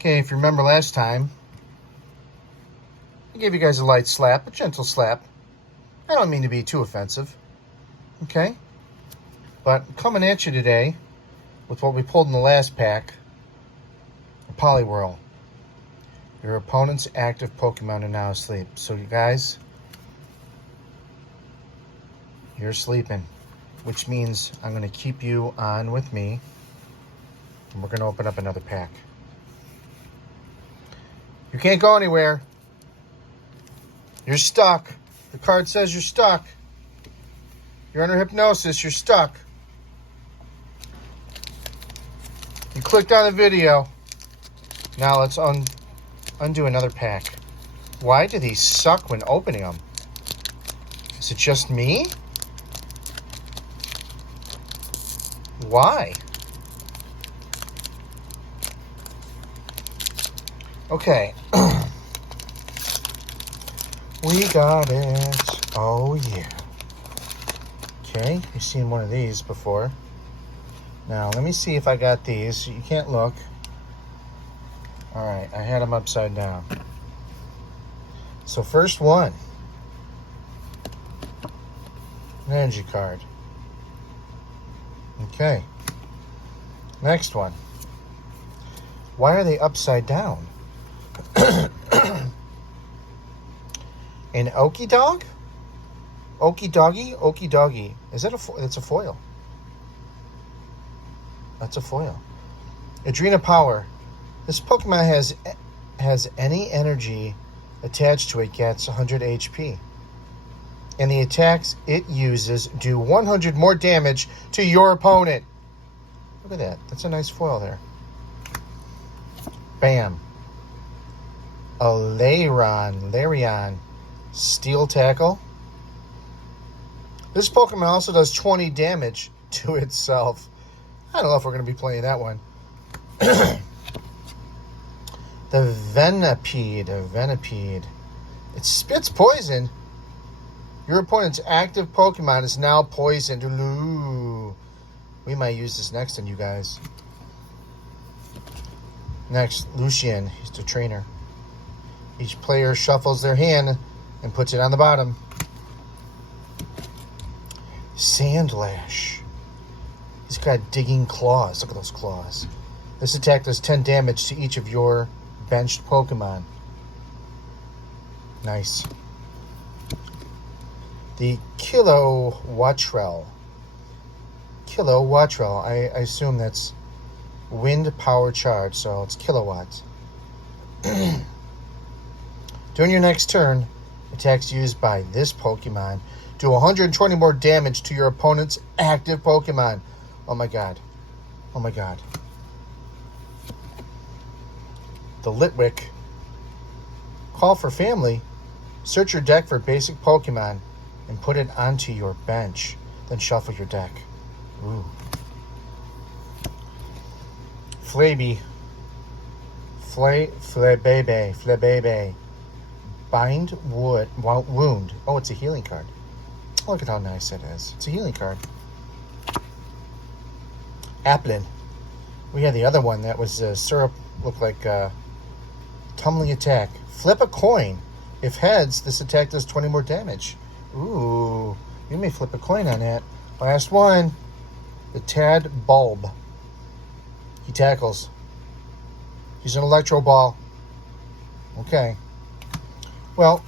Okay, if you remember last time, I gave you guys a light slap, a gentle slap. I don't mean to be too offensive, okay? But I'm coming at you today with what we pulled in the last pack, a Poliwhirl. Your opponent's active Pokemon are now asleep. So you guys, you're sleeping, which means I'm going to keep you on with me, and we're going to open up another pack. You can't go anywhere. You're stuck. The card says you're stuck. You're under hypnosis. You're stuck. You clicked on the video. Now let's undo another pack. Why do these suck when opening them? Is it just me? Why? Okay. We got it. Oh, yeah. Okay, you've seen one of these before. Now, let me see if I got these. You can't look. All right, I had them upside down. So, first one. An energy card. Okay. Next one. Why are they upside down? An Okie Dog? Okie Doggy? Okie Doggy. Is that it's a foil. That's a foil. Adrena Power. This Pokemon has any energy attached to it gets 100 HP. And the attacks it uses do 100 more damage to your opponent. Look at that. That's a nice foil there. Bam. A Larion. Steel Tackle. This Pokemon also does 20 damage to itself. I don't know if we're going to be playing that one. The Venipede. It spits poison. Your opponent's active Pokemon is now poisoned. Ooh. We might use this next on you guys. Next, Lucian. He's the trainer. Each player shuffles their hand and puts it on the bottom. Sandlash. He's got digging claws. Look at those claws. This attack does 10 damage to each of your benched Pokemon. Nice. The Kilowattrel. I assume that's wind power charge, so it's kilowatts. During your next turn, attacks used by this Pokemon do 120 more damage to your opponent's active Pokemon. Oh my god. Oh my god. The Litwick. Call for family. Search your deck for basic Pokemon and put it onto your bench. Then shuffle your deck. Ooh. Flabby. Flabebe. Bind Wound. Oh, it's a healing card. Look at how nice it is. It's a healing card. Applin. We had the other one that was syrup. Looked like tumbling attack. Flip a coin. If heads, this attack does 20 more damage. Ooh. You may flip a coin on that. Last one. The Tad Bulb. He tackles. He's an Electro Ball. Okay. Well,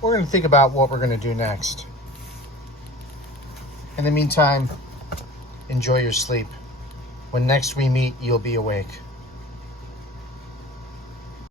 we're going to think about what we're going to do next. In the meantime, enjoy your sleep. When next we meet, you'll be awake.